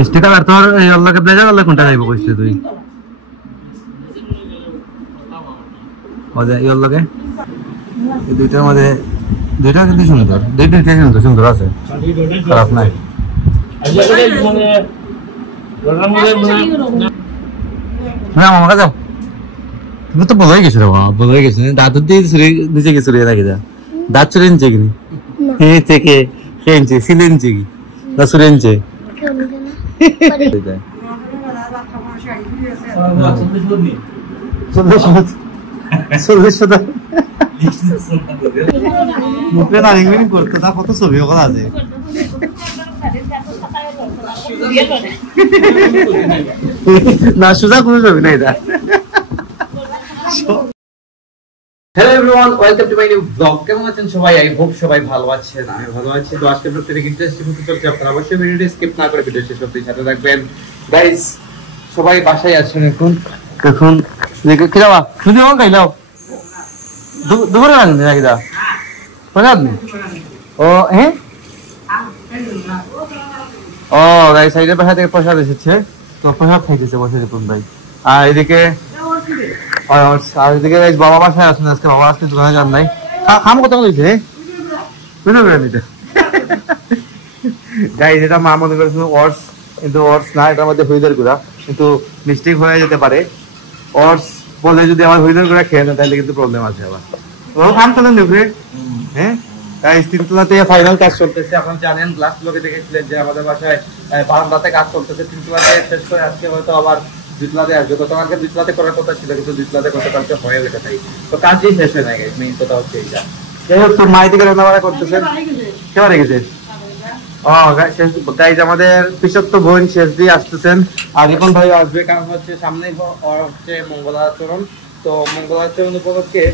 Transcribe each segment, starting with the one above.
মিষ্টি কালার তোর এই আল্লাহকে ব্লেজার আল্লাহ কোনটা যাইব কইছিস তুই ওদের এই আল্লাহকে এই দুইটার মধ্যে দুইটা কিন্তু সুন্দর দুইটা কিন্তু সুন্দর আছে খারাপ নাই না মামা যাও তুমি তো বলাই গেছো রে বাবা বলাই গেছো দাঁত দিয়ে চুরি নিচে গেছো রে রাখি দা দাঁত চুরি নিচে কিনি এই থেকে কেনছে সিলেনছে কি না চুরেনছে মুখে না ইংলিশ করতে তা কত ছবি ওগুলো আছে না সুজা কোনো ছবি নাই এটা hello everyone welcome to my new blog কেমন আছেন সবাই আই হোপ সবাই ভালো আছেন আমি ভালো আছি তো আজকের ব্লগটা দেখে ইন্টারেস্টিং হতে চলছে আপনারা অবশ্যই ভিডিওটি স্কিপ না করে ভিডিও শেষ অবধি সাথে থাকবেন গাইস সবাই বাসায় আছেন এখন কি যাওয়া শুধু আমার খাইলাও দুপুরে লাগবে নাকি দা প্রসাদ ও হ্যাঁ ও গাইস সাইডের পাশা থেকে প্রসাদ এসেছে তো প্রসাদ খাইতেছে বসে রিপন ভাই আর এদিকে বাবা বাসায় আসুন আজকে বাবা আজকে দোকানে যান নাই খাম কত হয়েছে গাইস এটা মা মনে করেছিল ওটস কিন্তু ওটস না এটার মধ্যে হুইদার গুঁড়া কিন্তু মিস্টেক হয়ে যেতে পারে ওটস বলে যদি আমার হুইদার গুঁড়া খেয়ে নেয় তাহলে কিন্তু প্রবলেম আছে আবার ও খাম তো দেখবে হ্যাঁ গাইস তিনতলাতে ফাইনাল কাজ চলতেছে আপনারা জানেন লাস্ট ব্লগে দেখেছিলেন যে আমাদের বাসায় বারান্দাতে কাজ চলতেছে তিনতলাতে শেষ করে আজকে হয়তো আবার দুতলাতে আসবে গতকালকে দুতলাতে করার কথা ছিল কিন্তু দুতলাতে গতকালকে হয়ে গেছে তাই তো কাজই শেষ হয়ে নাই গাইস মেইন কথা হচ্ছে এইটা যাই হোক তোর মাই থেকে রান্না বাড়া করতেছেন কেমন রেখেছে ও গাইস আমাদের পিছত তো বোন শেষ দিয়ে আসতেছেন আর এখন ভাই আসবে কারণ হচ্ছে সামনে হচ্ছে মঙ্গলাচরণ তো মঙ্গলাচরণ উপলক্ষে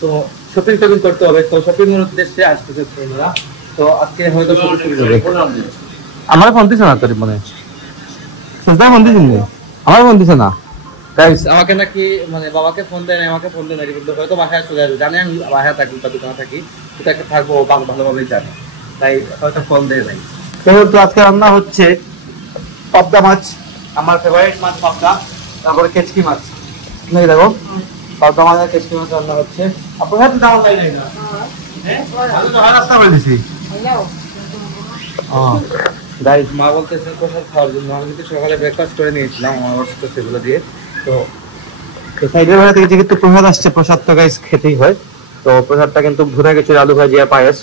তো শপিং করতে হবে তো শপিং এর উদ্দেশ্যে আসতেছে তোমরা তো আজকে হয়তো শুরু হবে আমার ফোন দিছ না তোর মনে সস্তা ফোন দিছ না আমার ফোন দিছ না গাইস আমাকে নাকি মানে বাবাকে ফোন দেয় না আমাকে ফোন দেয় না কিন্তু হয়তো বাসায় চলে আসবে জানি আমি বাসায় থাকি বা দোকানে থাকি কোথায় থাকবো ভালোভাবেই জানি তাই হয়তো ফোন দেয় নাই তো আজকে রান্না হচ্ছে পাবদা মাছ আমার ফেভারিট মাছ পাবদা তারপরে কেচকি মাছ নাকি দেখো পাবদা মাছ আর কেচকি মাছ রান্না হচ্ছে আপনার হাতে দাম পাই নাই না হ্যাঁ আমি তো হাত রাস্তা করে দিছি গাইস মা বলতেছে প্রসাদ খাওয়ার জন্য আমি কিন্তু সকালে ব্রেকফাস্ট করে নিয়েছিলাম আমার অবস্থা সেগুলো দিয়ে তো সাইডের ভাড়া থেকে যেহেতু প্রসাদ আসছে প্রসাদ তো গাইস খেতেই হয় তো প্রসাদটা কিন্তু ভুনা খিচুড়ি আলু ভাজি আর পায়েস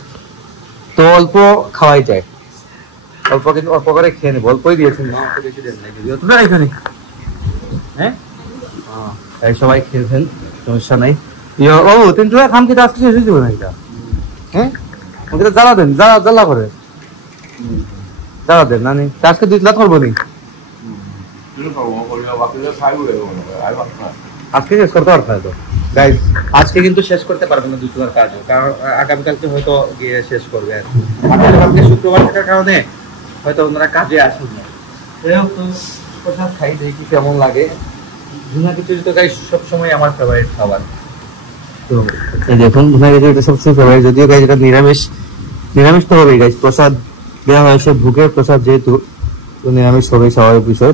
তো অল্প খাওয়াই যায় অল্প কিন্তু অল্প করে খেয়ে নেবো অল্পই দিয়েছেন না অল্প বেশি দেন নাই যদিও তোমরা এখানে হ্যাঁ তাই সবাই খেয়েছেন সমস্যা নাই ও কিন্তু খাম খেতে আজকে শেষ হয়ে যাবে না এটা হ্যাঁ ওকে জ্বালা দেন জ্বালা করে জ্বালা দেন না আজকে 2 লাখ করবো নি আজকে শেষ করতে পারবে তো গাইস আজকে কিন্তু শেষ করতে পারবে না 2 লাখ কাজ কারণ আগামীকালকে হয়তো গিয়ে শেষ করবে আর কালকে শুক্রবার থাকার কারণে হয়তো ওনারা কাজে আসুন না তো প্রসাদ খাই দেখি কেমন লাগে ভুনা খিচুড়ি তো গাইস সবসময় আমার ফেভারিট খাবার তো এই দেখুন ভুনা খিচুড়ি সবসময় ফেভারিট যদিও গাইস এটা নিরামিষ তো হবেই গাইস প্রসাদ দেওয়া হয়েছে ভোগের প্রসাদ যেহেতু তো নিরামিষ হবেই স্বাভাবিক বিষয়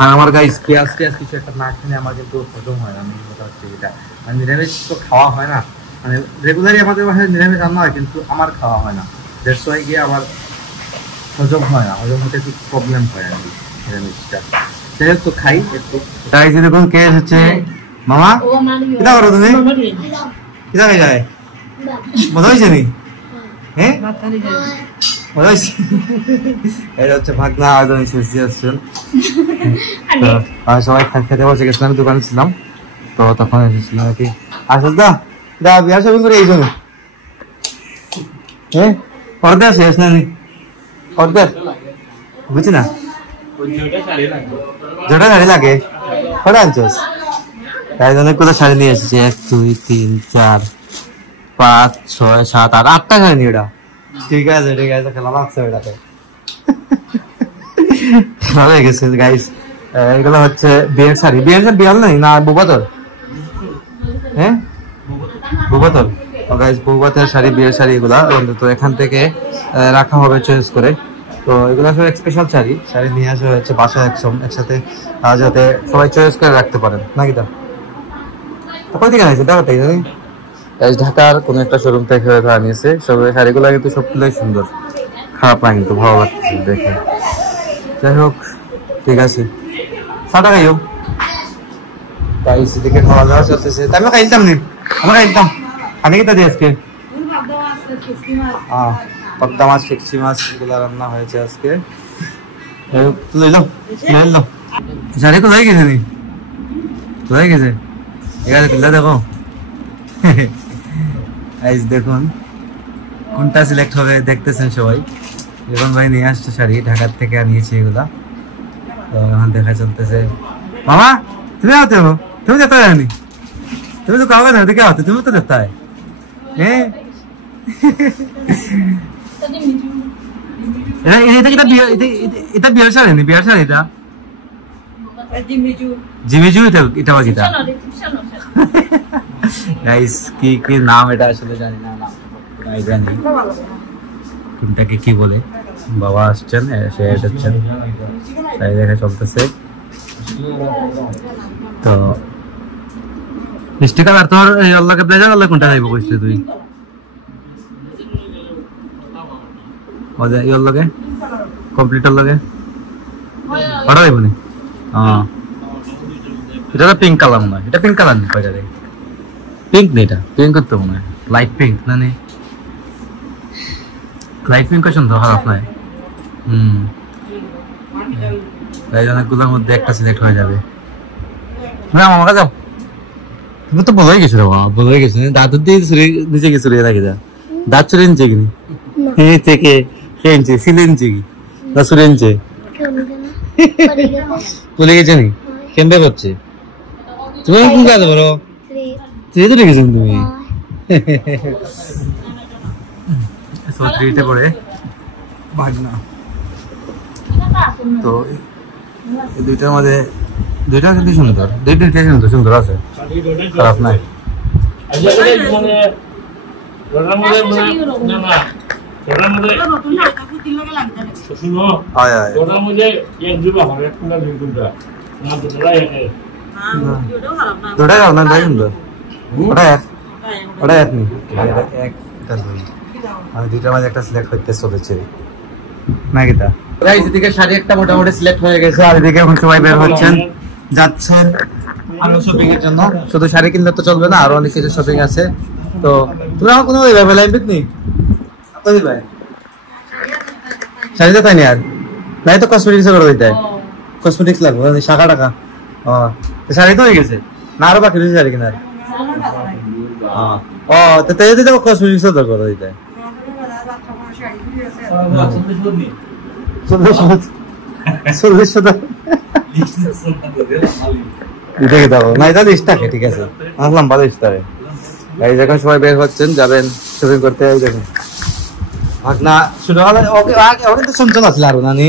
আর আমার গাইস পেঁয়াজ কিছু একটা না খেলে আমার কিন্তু হজম হয় না মেন কথা হচ্ছে এটা আর নিরামিষ তো খাওয়া হয় না মানে রেগুলারই আমাদের বাসায় নিরামিষ রান্না হয় কিন্তু আমার খাওয়া হয় না দেড় সময় গিয়ে আমার হজম হয় না হজম হতে একটু প্রবলেম হয় আর কি নিরামিষটা যাই হোক তো খাই একটু তাই যেরকম কেস হচ্ছে মামা কিতা করো তুমি কিতা খাই যায় মজা হয়েছে নি হ্যাঁ মজা হয়েছে এটা হচ্ছে ভাগনা আয়োজন শেষে আসছেন তো সবাই খেতে বসে গেছিলাম দোকানে ছিলাম তো তখন এসেছিলাম আর কি আসিস দা বিয়ার শপিং করে এই জন্য হ্যাঁ অর্ধেক শেষ না অর্ধেক বুঝছি না যেটা শাড়ি লাগে কটা আনছিস তাই জন্য কোথাও শাড়ি নিয়ে এসেছি 1 2 3 4 5 6 7 8 8টা শাড়ি নিয়ে ওটা ঠিক আছে খেলা লাগছে ওটাতে ভালো গেছে গাইস এগুলো হচ্ছে বিয়ের শাড়ি বিয়াল নাই না বুবাতর হ্যাঁ বুবাতর গাইস বুবাতের শাড়ি বিয়ের শাড়ি এগুলা তো এখান থেকে রাখা হবে চয়েস করে তো এগুলো আসলে স্পেশাল শাড়ি নিয়ে আসা হয়েছে বাসায় একসাথে, যাতে সবাই চয়েস করে রাখতে পারেন নাকি তা। কোথা থেকে আনিয়েছে ব্যাপারটাই জানি, ঢাকার কোনো একটা শোরুম থেকে আনিয়েছে। সব শাড়িগুলো কিন্তু সবগুলোই সুন্দর, খারাপ না কিন্তু, ভালো লাগছে দেখে। যাই হোক ঠিক আছে, সাটা খাইও তাই সেদিকে খাওয়া দাওয়া চলতেছে। আমিও খাইতাম নি, আমরা খাইতাম। আমি কিতা দিয়ে আজকে পদ্মা মাছ, ফিক্সি মাছ এগুলো রান্না হয়েছে আজকে। শাড়ি কোথায় গেছে নি, কোথায় গেছে এখানে তুলে দেখো। দেখুন কোনটা সিলেক্ট হবে দেখতেছেন সবাই। রিপন ভাই নিয়ে আসছে শাড়ি, ঢাকার থেকে আনিয়েছি এগুলা। তো এখন দেখা চলতেছে। মামা তুমি আতে हो, তুমি যেতে জানি, তুমি তো কাউকে না দেখে আতে, তুমি তো যেতে হয়। এটা বিয়ার শাড়ি নি, বিয়ার শাড়ি এটা জিমিজু। এটা বাকিটা গাইস কি নাম এটা আসলে জানি না, জানি কোনটাকে কি বলে। বাবা আসছেন, এসে এসেছেন, তাই দেখা চলতেছে। তো মিষ্টি কালার তোর আল্লাহকে ব্লেজার আল্লাহ কোনটা যাইব কইছিস তুই? ওই আল্লাহকে কমপ্লিট আল্লাহকে বড় যাইব নি। এটা তো পিঙ্ক কালার মনে হয়, এটা পিঙ্ক কালার নি কয়টা রে? পিঙ্ক নেই, এটা পিঙ্ক তো মনে হয়, লাইট পিঙ্ক না নে, লাইট পিঙ্ক সুন্দর, খারাপ নয়। অনেকগুলোর মধ্যে একটা সিলেক্ট হয়ে যাবে। না মামা যাও, তুমি তো বলাই গেছো রে বাবা, বলাই গেছো। দাঁত দিয়ে নিচে গেছো রে, রাখে যা দাঁত চুরে নিচে কিনি থেকে খেয়েছে সিলেনছে কি না সুরেনছে বলে গেছে নি কেমবে করছে। তুমি কোন কাজ বলো, তুই তো রেখেছো তুমি থ্রিতে পড়ে ভাগনা। তো এই দুইটার মধ্যে দুইটা কিন্তু সুন্দর, দুইটা সুন্দর সুন্দর আছে, খারাপ নাই। দুইটার মাঝে একটা সিলেক্ট করতে চলেছে নাকি তা। এদিকে শাড়ি একটা মোটামুটি সিলেক্ট হয়ে গেছে, আর এদিকে এখন সবাই বের হচ্ছেন, যাচ্ছেন আরো শপিং এর জন্য। শুধু শাড়ি কিনলে তো চলবে না, আরো অনেক কিছু শপিং আছে। তো তুমি আমার কোনো লাইব্রেরি নেই ভাই শাড়িতে তাই নি, আর নাই তো কসমেটিক্স করে দিতে, কসমেটিক্স লাগবে শাখা টাকা। শাড়ি তো হয়ে গেছে না, আরো বাকি রয়েছে শাড়ি কেনার। ও তো তাই দিতে কসমেটিক্স তো করে দিতে। ঠিক আছে আসলাম, ভালো ইস্তারে যখন সবাই বের হচ্ছেন যাবেন শপিং করতে। ভাগনা ছোটবেলা ওকে তো চঞ্চল আছিল আর নানি,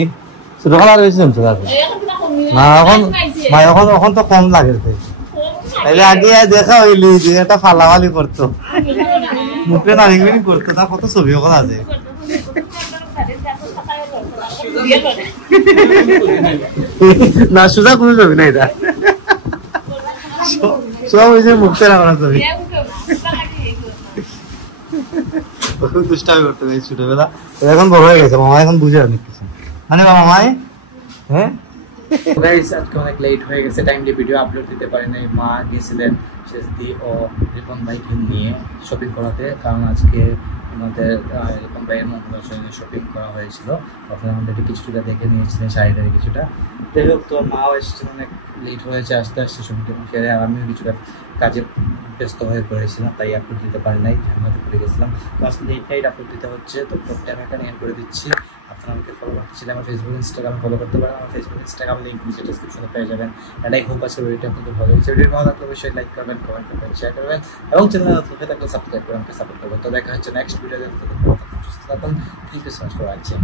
ছোটবেলা আর বেশি চঞ্চল আছে না এখন ভাই, এখন তো কম লাগে। তাইলে আগে দেখা হইলি যে একটা ফালাফালি করতো, মুখে নারিঙ্গি করতো, তার কত ছবি ওখানে আছে। না সুজা কোনো ছবি না, এটা সব হয়েছে মুখতে রাখা ছবি। দুষ্টামি করতে গেছে ছোটবেলা, এখন বড় হয়ে গেছে। মামা এখন বুঝে অনেক কিছু, মানে মামাই হ্যাঁ। আজকে অনেক লেট হয়ে গেছে, টাইমলি ভিডিও আপলোড দিতে পারি নাই। মা গেছিলেন শেষদি ও রিপন ভাইকে নিয়ে শপিং করাতে, কারণ আজকে আমাদের রিপন ভাইয়ের মঙ্গল সঙ্গে শপিং করা হয়েছিল। আপনারা আমাদেরকে কিছুটা দেখে নিয়েছিলেন শাড়িটারি কিছুটা। যাই হোক, তো মাও এসেছিলেন, অনেক লেট হয়েছে আসতে আসতে শপিং সেরে, আর আমিও কিছুটা কাজে ব্যস্ত হয়ে পড়েছিলাম, তাই আপলোড দিতে পারি নাই, ঝামেলাতে পড়ে গেছিলাম। তো আজকে লেট নাইট আপলোড দিতে হচ্ছে, তো প্রত্যেক আমি এখানে এন্ড করে দিচ্ছি। আপনারা আমাকে ফলো করতে চাইলে আমার ফেসবুক ইনস্টাগ্রাম ফলো করতে পারেন, আমার ফেসবুক ইনস্টাগ্রাম লিঙ্ক নিচে ডিসক্রিপশনে পেয়ে যাবেন। এটাই হোপ আছে ভিডিওটা আপনাদের ভালো লাগছে। ভিডিও ভালো লাগলে অবশ্যই লাইক করবেন, কমেন্ট করবেন, শেয়ার করবেন, এবং চ্যানেলে নতুন হয়ে থাকলে সাবস্ক্রাইব করে আমাকে সাপোর্ট করবেন। তো দেখা হচ্ছে নেক্সট ভিডিওতে। সুস্থ থাকুন, thank you so much for watching.